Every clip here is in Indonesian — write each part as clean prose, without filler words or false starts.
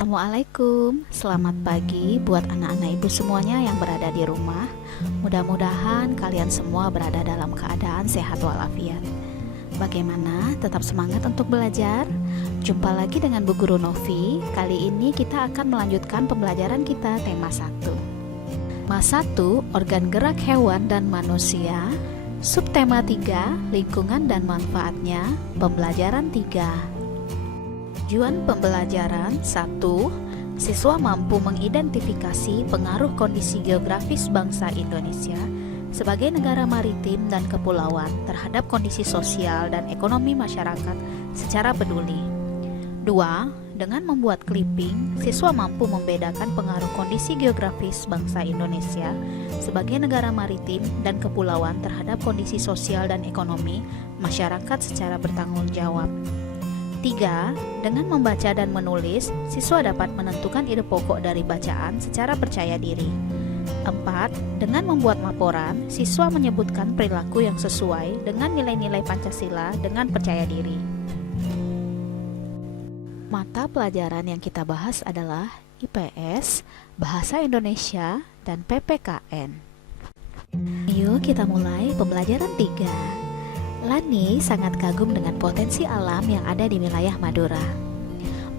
Assalamualaikum, selamat pagi buat anak-anak ibu semuanya yang berada di rumah. Mudah-mudahan kalian semua berada dalam keadaan sehat walafiat. Bagaimana? Tetap semangat untuk belajar? Jumpa lagi dengan Bu Guru Novi. Kali ini kita akan melanjutkan pembelajaran kita tema 1. Tema 1, organ gerak hewan dan manusia. Subtema 3, lingkungan dan manfaatnya. Pembelajaran 3. Tujuan pembelajaran 1. Siswa mampu mengidentifikasi pengaruh kondisi geografis bangsa Indonesia sebagai negara maritim dan kepulauan terhadap kondisi sosial dan ekonomi masyarakat secara peduli. 2. Dengan membuat clipping, siswa mampu membedakan pengaruh kondisi geografis bangsa Indonesia sebagai negara maritim dan kepulauan terhadap kondisi sosial dan ekonomi masyarakat secara bertanggung jawab. 3. Dengan membaca dan menulis, siswa dapat menentukan ide pokok dari bacaan secara percaya diri. 4. Dengan membuat laporan, siswa menyebutkan perilaku yang sesuai dengan nilai-nilai Pancasila dengan percaya diri. Mata pelajaran yang kita bahas adalah IPS, Bahasa Indonesia, dan PPKN. Yuk kita mulai pembelajaran 3. Lani sangat kagum dengan potensi alam yang ada di wilayah Madura.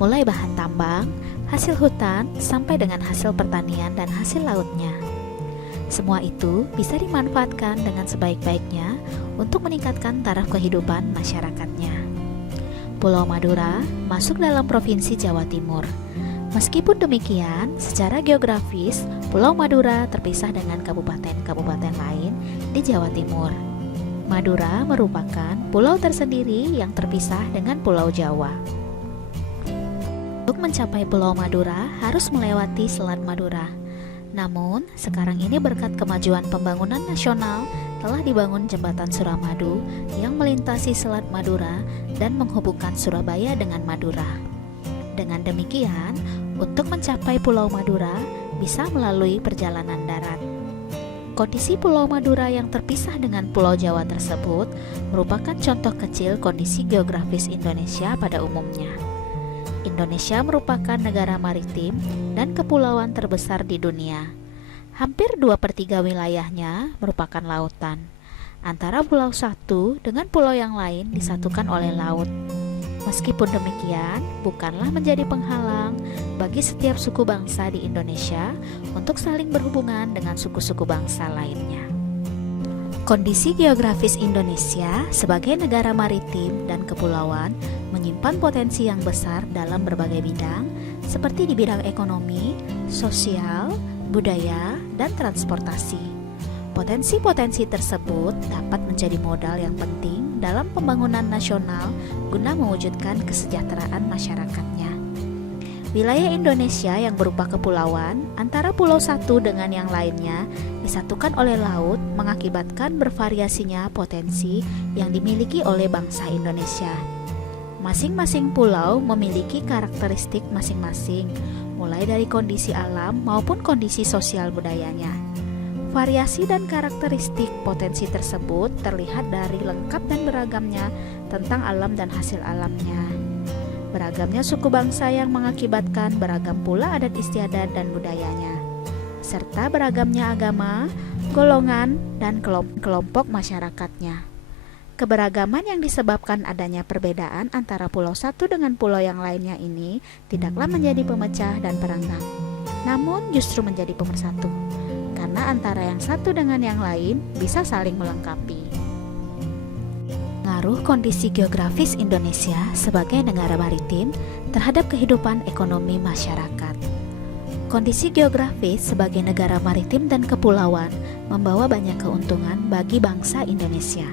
Mulai bahan tambang, hasil hutan, sampai dengan hasil pertanian dan hasil lautnya. Semua itu bisa dimanfaatkan dengan sebaik-baiknya untuk meningkatkan taraf kehidupan masyarakatnya. Pulau Madura masuk dalam Provinsi Jawa Timur. Meskipun demikian, secara geografis, Pulau Madura terpisah dengan kabupaten-kabupaten lain di Jawa Timur. Madura merupakan pulau tersendiri yang terpisah dengan Pulau Jawa. Untuk mencapai Pulau Madura harus melewati Selat Madura. Namun, sekarang ini berkat kemajuan pembangunan nasional telah dibangun jembatan Suramadu yang melintasi Selat Madura dan menghubungkan Surabaya dengan Madura. Dengan demikian, untuk mencapai Pulau Madura bisa melalui perjalanan darat. Kondisi Pulau Madura yang terpisah dengan Pulau Jawa tersebut merupakan contoh kecil kondisi geografis Indonesia pada umumnya. Indonesia merupakan negara maritim dan kepulauan terbesar di dunia. Hampir 2/3 wilayahnya merupakan lautan. Antara pulau satu dengan pulau yang lain disatukan oleh laut. Meskipun demikian, bukanlah menjadi penghalang bagi setiap suku bangsa di Indonesia untuk saling berhubungan dengan suku-suku bangsa lainnya. Kondisi geografis Indonesia sebagai negara maritim dan kepulauan menyimpan potensi yang besar dalam berbagai bidang, seperti di bidang ekonomi, sosial, budaya, dan transportasi. Potensi-potensi tersebut dapat menjadi modal yang penting dalam pembangunan nasional guna mewujudkan kesejahteraan masyarakatnya. Wilayah Indonesia yang berupa kepulauan antara pulau satu dengan yang lainnya disatukan oleh laut mengakibatkan bervariasinya potensi yang dimiliki oleh bangsa Indonesia. Masing-masing pulau memiliki karakteristik masing-masing, mulai dari kondisi alam maupun kondisi sosial budayanya. Variasi dan karakteristik potensi tersebut terlihat dari lengkap dan beragamnya tentang alam dan hasil alamnya. Beragamnya suku bangsa yang mengakibatkan beragam pula adat istiadat dan budayanya, serta beragamnya agama, golongan, dan kelompok masyarakatnya. Keberagaman yang disebabkan adanya perbedaan antara pulau satu dengan pulau yang lainnya ini tidaklah menjadi pemecah dan perenggang, namun justru menjadi pemersatu. Karena antara yang satu dengan yang lain bisa saling melengkapi. Pengaruh kondisi geografis Indonesia sebagai negara maritim terhadap kehidupan ekonomi masyarakat. Kondisi geografis sebagai negara maritim dan kepulauan membawa banyak keuntungan bagi bangsa Indonesia.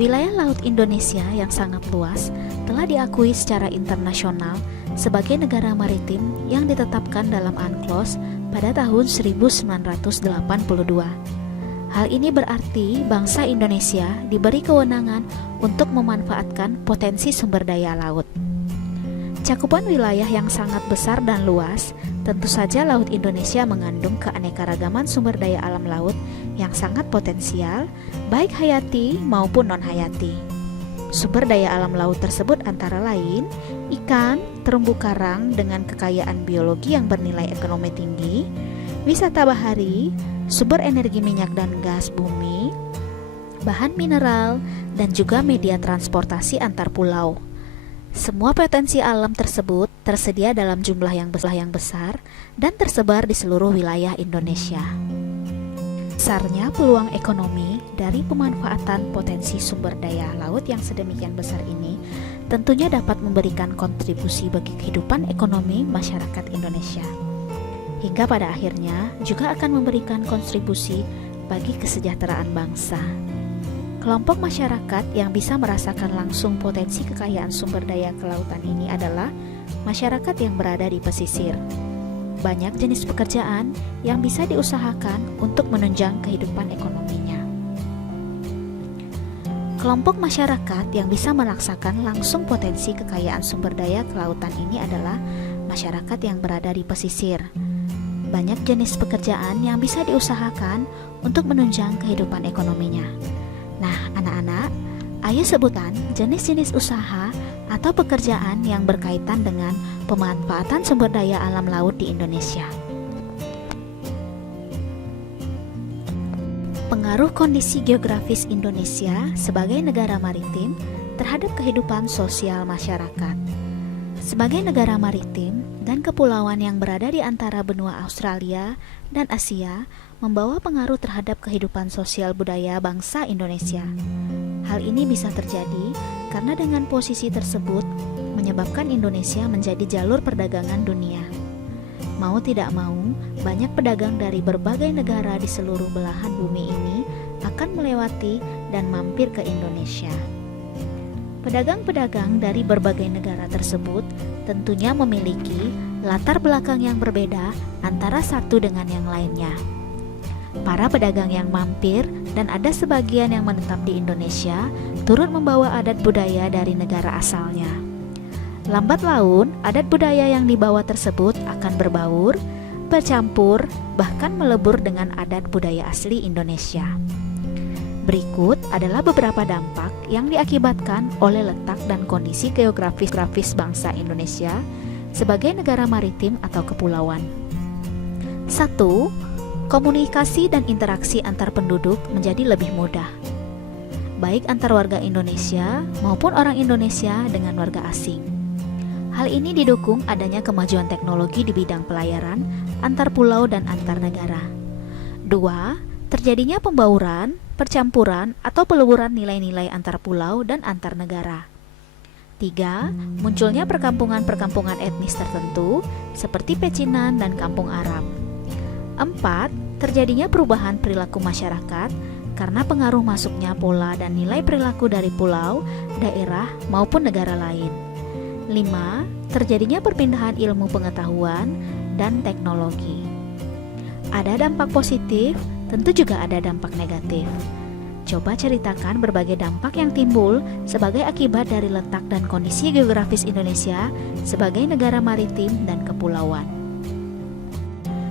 Wilayah laut Indonesia yang sangat luas telah diakui secara internasional sebagai negara maritim yang ditetapkan dalam UNCLOS pada tahun 1982. Hal ini berarti bangsa Indonesia diberi kewenangan untuk memanfaatkan potensi sumber daya laut. Cakupan wilayah yang sangat besar dan luas, tentu saja laut Indonesia mengandung keanekaragaman sumber daya alam laut yang sangat potensial, baik hayati maupun non-hayati. Sumber daya alam laut tersebut antara lain ikan, terumbu karang dengan kekayaan biologi yang bernilai ekonomi tinggi, wisata bahari, sumber energi minyak dan gas bumi, bahan mineral, dan juga media transportasi antar pulau. Semua potensi alam tersebut tersedia dalam jumlah yang besar dan tersebar di seluruh wilayah Indonesia. Besarnya peluang ekonomi dari pemanfaatan potensi sumber daya laut yang sedemikian besar ini tentunya dapat memberikan kontribusi bagi kehidupan ekonomi masyarakat Indonesia. Hingga pada akhirnya juga akan memberikan kontribusi bagi kesejahteraan bangsa. Kelompok masyarakat yang bisa merasakan langsung potensi kekayaan sumber daya kelautan ini adalah masyarakat yang berada di pesisir. Banyak jenis pekerjaan yang bisa diusahakan untuk menunjang kehidupan ekonominya. Kelompok masyarakat yang bisa merasakan langsung potensi kekayaan sumber daya kelautan ini adalah masyarakat yang berada di pesisir. Banyak jenis pekerjaan yang bisa diusahakan untuk menunjang kehidupan ekonominya. Nah, anak-anak, ayo sebutan jenis-jenis usaha atau pekerjaan yang berkaitan dengan pemanfaatan sumber daya alam laut di Indonesia. Pengaruh kondisi geografis Indonesia sebagai negara maritim terhadap kehidupan sosial masyarakat. Sebagai negara maritim dan kepulauan yang berada di antara benua Australia dan Asia, membawa pengaruh terhadap kehidupan sosial budaya bangsa Indonesia. Hal ini bisa terjadi karena dengan posisi tersebut menyebabkan Indonesia menjadi jalur perdagangan dunia. Mau tidak mau, banyak pedagang dari berbagai negara di seluruh belahan bumi ini akan melewati dan mampir ke Indonesia. Pedagang-pedagang dari berbagai negara tersebut tentunya memiliki latar belakang yang berbeda antara satu dengan yang lainnya. Para pedagang yang mampir dan ada sebagian yang menetap di Indonesia turut membawa adat budaya dari negara asalnya. Lambat laun, adat budaya yang dibawa tersebut akan berbaur, bercampur, bahkan melebur dengan adat budaya asli Indonesia. Berikut adalah beberapa dampak yang diakibatkan oleh letak dan kondisi geografis bangsa Indonesia sebagai negara maritim atau kepulauan. 1. Komunikasi dan interaksi antar penduduk menjadi lebih mudah, baik antar warga Indonesia maupun orang Indonesia dengan warga asing. Hal ini didukung adanya kemajuan teknologi di bidang pelayaran antar pulau dan antar negara. 2. Terjadinya pembauran, percampuran, atau peleburan nilai-nilai antar pulau dan antar negara. 3. Munculnya perkampungan-perkampungan etnis tertentu seperti Pecinan dan Kampung Arab. 4. Terjadinya perubahan perilaku masyarakat karena pengaruh masuknya pola dan nilai perilaku dari pulau, daerah, maupun negara lain. 5. Terjadinya perpindahan ilmu pengetahuan dan teknologi. Ada dampak positif, tentu juga ada dampak negatif. Coba ceritakan berbagai dampak yang timbul sebagai akibat dari letak dan kondisi geografis Indonesia sebagai negara maritim dan kepulauan.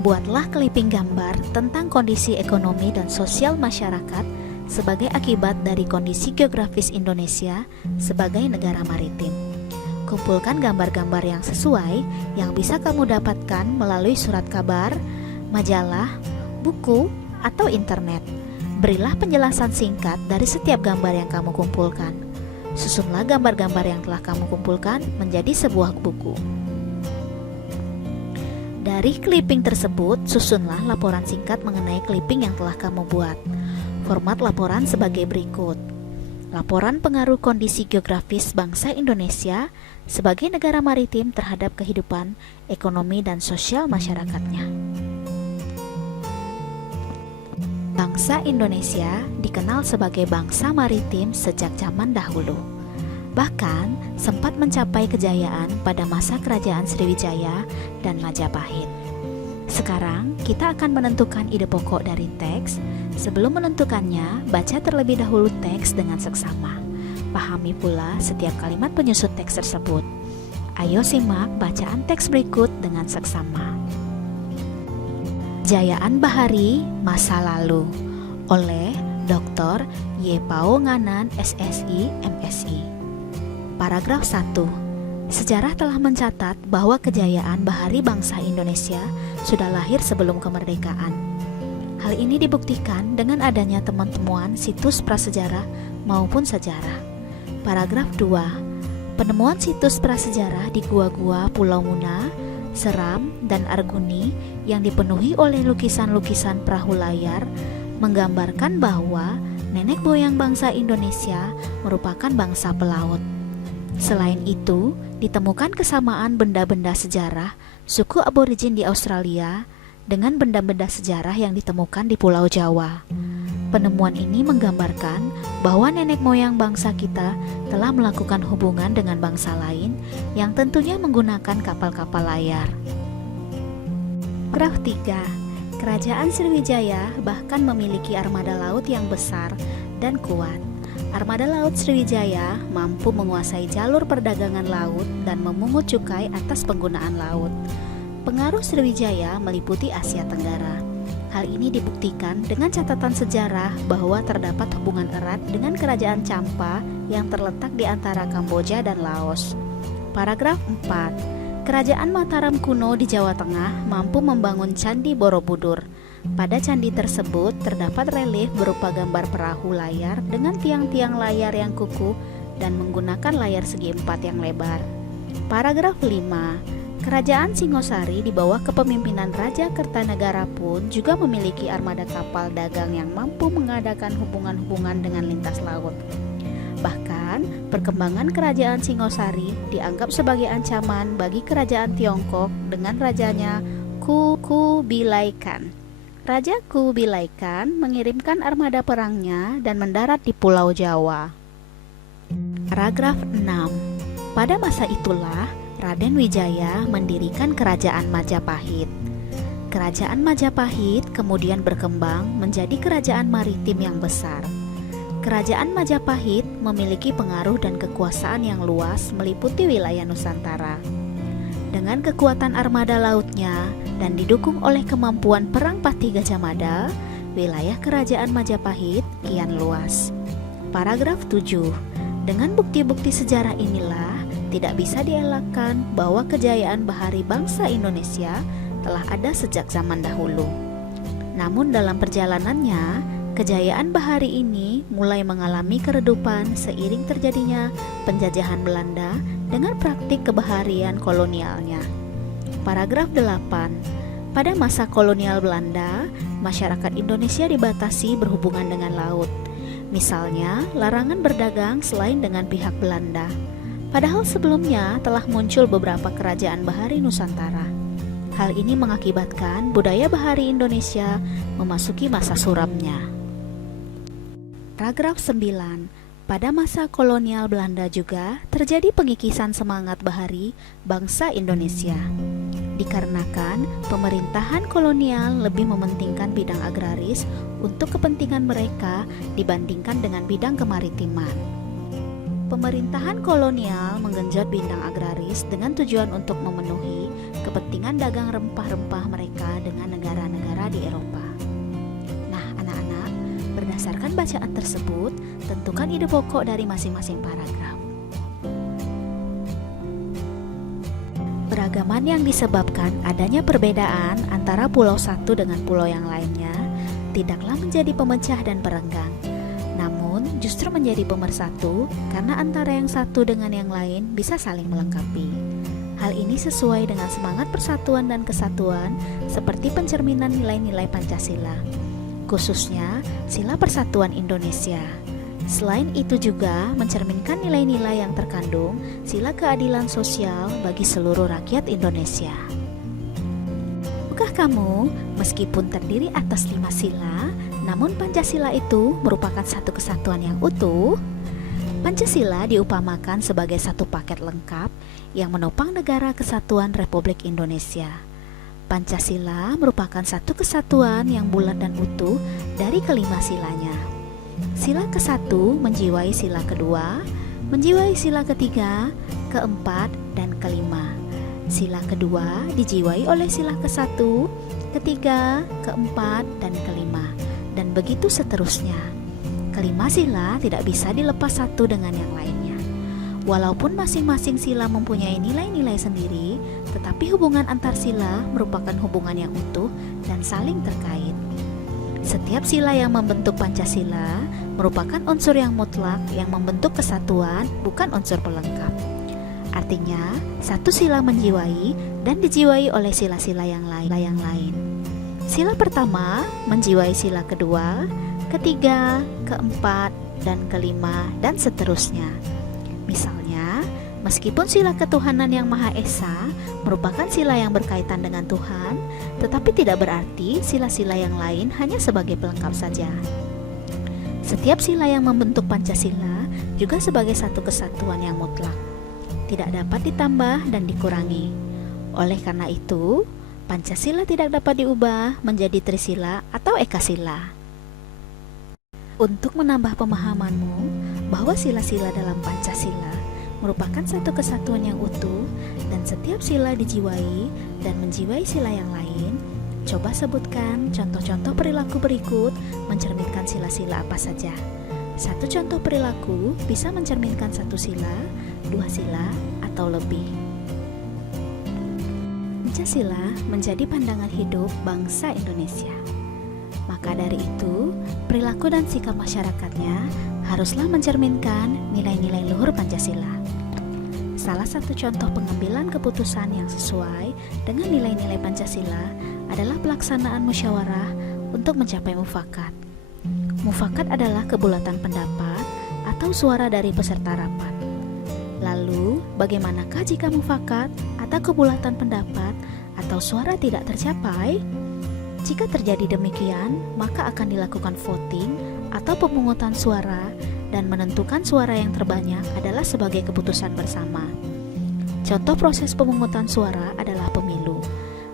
Buatlah clipping gambar tentang kondisi ekonomi dan sosial masyarakat sebagai akibat dari kondisi geografis Indonesia sebagai negara maritim. Kumpulkan gambar-gambar yang sesuai yang bisa kamu dapatkan melalui surat kabar, majalah, buku, atau internet. Berilah penjelasan singkat dari setiap gambar yang kamu kumpulkan. Susunlah gambar-gambar yang telah kamu kumpulkan menjadi sebuah buku. Dari clipping tersebut, susunlah laporan singkat mengenai clipping yang telah kamu buat. Format laporan sebagai berikut. Laporan pengaruh kondisi geografis bangsa Indonesia sebagai negara maritim terhadap kehidupan, ekonomi, dan sosial masyarakatnya. Bangsa Indonesia dikenal sebagai bangsa maritim sejak zaman dahulu. Bahkan sempat mencapai kejayaan pada masa kerajaan Sriwijaya dan Majapahit. Sekarang kita akan menentukan ide pokok dari teks. Sebelum menentukannya, baca terlebih dahulu teks dengan seksama. Pahami pula setiap kalimat penyusun teks tersebut. Ayo simak bacaan teks berikut dengan seksama. Jayaan Bahari Masa Lalu oleh Dr. Y. Pao Nganan, SSI, MSI. Paragraf 1. Sejarah telah mencatat bahwa kejayaan bahari bangsa Indonesia sudah lahir sebelum kemerdekaan. Hal ini dibuktikan dengan adanya temuan-temuan situs prasejarah maupun sejarah. Paragraf 2. Penemuan situs prasejarah di gua-gua Pulau Muna, Seram, dan Arguni yang dipenuhi oleh lukisan-lukisan perahu layar menggambarkan bahwa nenek moyang bangsa Indonesia merupakan bangsa pelaut. Selain itu, ditemukan kesamaan benda-benda sejarah suku aborigin di Australia dengan benda-benda sejarah yang ditemukan di Pulau Jawa. Penemuan ini menggambarkan bahwa nenek moyang bangsa kita telah melakukan hubungan dengan bangsa lain yang tentunya menggunakan kapal-kapal layar. Paragraf 3. Kerajaan Sriwijaya bahkan memiliki armada laut yang besar dan kuat. Armada Laut Sriwijaya mampu menguasai jalur perdagangan laut dan memungut cukai atas penggunaan laut. Pengaruh Sriwijaya meliputi Asia Tenggara. Hal ini dibuktikan dengan catatan sejarah bahwa terdapat hubungan erat dengan Kerajaan Champa yang terletak di antara Kamboja dan Laos. Paragraf 4. Kerajaan Mataram kuno di Jawa Tengah mampu membangun Candi Borobudur. Pada candi tersebut terdapat relief berupa gambar perahu layar dengan tiang-tiang layar yang kukuh dan menggunakan layar segi empat yang lebar. Paragraf 5. Kerajaan Singosari di bawah kepemimpinan Raja Kertanegara pun juga memiliki armada kapal dagang yang mampu mengadakan hubungan-hubungan dengan lintas laut. Bahkan, perkembangan kerajaan Singosari dianggap sebagai ancaman bagi kerajaan Tiongkok dengan rajanya Kubilai Khan. Raja Kubilai Khan mengirimkan armada perangnya dan mendarat di Pulau Jawa. Paragraf 6. Pada masa itulah Raden Wijaya mendirikan Kerajaan Majapahit. Kerajaan Majapahit kemudian berkembang menjadi kerajaan maritim yang besar. Kerajaan Majapahit memiliki pengaruh dan kekuasaan yang luas meliputi wilayah Nusantara. Dengan kekuatan armada lautnya dan didukung oleh kemampuan perang Patih Gajah Mada, wilayah kerajaan Majapahit kian luas. Paragraf 7. Dengan bukti-bukti sejarah inilah tidak bisa dielakkan bahwa kejayaan bahari bangsa Indonesia telah ada sejak zaman dahulu. Namun dalam perjalanannya, kejayaan bahari ini mulai mengalami keredupan seiring terjadinya penjajahan Belanda dengan praktik kebaharian kolonialnya. Paragraf 8. Pada masa kolonial Belanda, masyarakat Indonesia dibatasi berhubungan dengan laut. Misalnya, larangan berdagang selain dengan pihak Belanda. Padahal sebelumnya telah muncul beberapa kerajaan bahari Nusantara. Hal ini mengakibatkan budaya bahari Indonesia memasuki masa suramnya. Paragraf 9. Pada masa kolonial Belanda juga terjadi pengikisan semangat bahari bangsa Indonesia. Dikarenakan pemerintahan kolonial lebih mementingkan bidang agraris untuk kepentingan mereka dibandingkan dengan bidang kemaritiman. Pemerintahan kolonial menggenjot bidang agraris dengan tujuan untuk memenuhi kepentingan dagang rempah-rempah mereka dengan negara-negara di Eropa. Berdasarkan bacaan tersebut, tentukan ide pokok dari masing-masing paragraf. Beragaman yang disebabkan adanya perbedaan antara pulau satu dengan pulau yang lainnya tidaklah menjadi pemecah dan perenggang, namun justru menjadi pemersatu karena antara yang satu dengan yang lain bisa saling melengkapi. Hal ini sesuai dengan semangat persatuan dan kesatuan seperti pencerminan nilai-nilai Pancasila, khususnya Sila Persatuan Indonesia. Selain itu juga mencerminkan nilai-nilai yang terkandung sila keadilan sosial bagi seluruh rakyat Indonesia. Tahukah kamu, meskipun terdiri atas 5 sila, namun Pancasila itu merupakan satu kesatuan yang utuh? Pancasila diupamakan sebagai satu paket lengkap yang menopang negara kesatuan Republik Indonesia. Pancasila merupakan satu kesatuan yang bulat dan utuh dari kelima silanya. Sila ke-1 menjiwai sila kedua, menjiwai sila ketiga, keempat, dan kelima. Sila kedua dijiwai oleh sila ke-1, ketiga, keempat, dan kelima, dan begitu seterusnya. Kelima sila tidak bisa dilepas satu dengan yang lainnya. Walaupun masing-masing sila mempunyai nilai-nilai sendiri, tetapi hubungan antar sila merupakan hubungan yang utuh dan saling terkait. Setiap sila yang membentuk Pancasila merupakan unsur yang mutlak yang membentuk kesatuan, bukan unsur pelengkap. Artinya, satu sila menjiwai dan dijiwai oleh sila-sila yang lain. Sila pertama menjiwai sila kedua, ketiga, keempat, dan kelima, dan seterusnya. Misalnya, meskipun sila ketuhanan yang Maha Esa merupakan sila yang berkaitan dengan Tuhan, tetapi tidak berarti sila-sila yang lain hanya sebagai pelengkap saja. Setiap sila yang membentuk Pancasila juga sebagai satu kesatuan yang mutlak, tidak dapat ditambah dan dikurangi. Oleh karena itu, Pancasila tidak dapat diubah menjadi Trisila atau Ekasila. Untuk menambah pemahamanmu bahwa sila-sila dalam Pancasila merupakan satu kesatuan yang utuh dan setiap sila dijiwai dan menjiwai sila yang lain, coba sebutkan contoh-contoh perilaku berikut mencerminkan sila-sila apa saja. Satu contoh perilaku bisa mencerminkan satu sila, dua sila, atau lebih. Pancasila menjadi pandangan hidup bangsa Indonesia. Maka dari itu, perilaku dan sikap masyarakatnya haruslah mencerminkan nilai-nilai luhur Pancasila. Salah satu contoh pengambilan keputusan yang sesuai dengan nilai-nilai Pancasila adalah pelaksanaan musyawarah untuk mencapai mufakat. Mufakat adalah kebulatan pendapat atau suara dari peserta rapat. Lalu, bagaimanakah jika mufakat atau kebulatan pendapat atau suara tidak tercapai? Jika terjadi demikian, maka akan dilakukan voting atau pemungutan suara dan menentukan suara yang terbanyak adalah sebagai keputusan bersama. Contoh proses pemungutan suara adalah pemilu,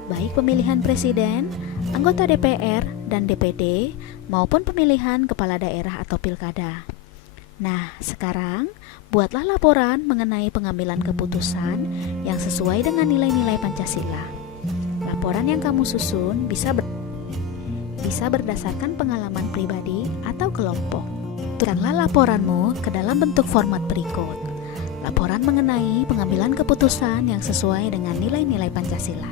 baik pemilihan presiden, anggota DPR dan DPD, maupun pemilihan kepala daerah atau pilkada. Nah, sekarang buatlah laporan mengenai pengambilan keputusan yang sesuai dengan nilai-nilai Pancasila. Laporan yang kamu susun bisa berdasarkan pengalaman pribadi atau kelompok. Tuliskanlah laporanmu ke dalam bentuk format berikut. Laporan mengenai pengambilan keputusan yang sesuai dengan nilai-nilai Pancasila.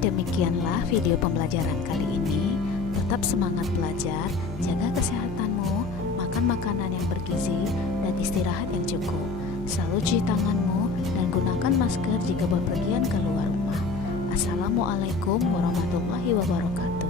Demikianlah video pembelajaran kali ini. Tetap semangat belajar, jaga kesehatanmu, makan makanan yang bergizi, dan istirahat yang cukup. Selalu cuci tanganmu dan gunakan masker jika bepergian keluar rumah. Assalamualaikum warahmatullahi wabarakatuh.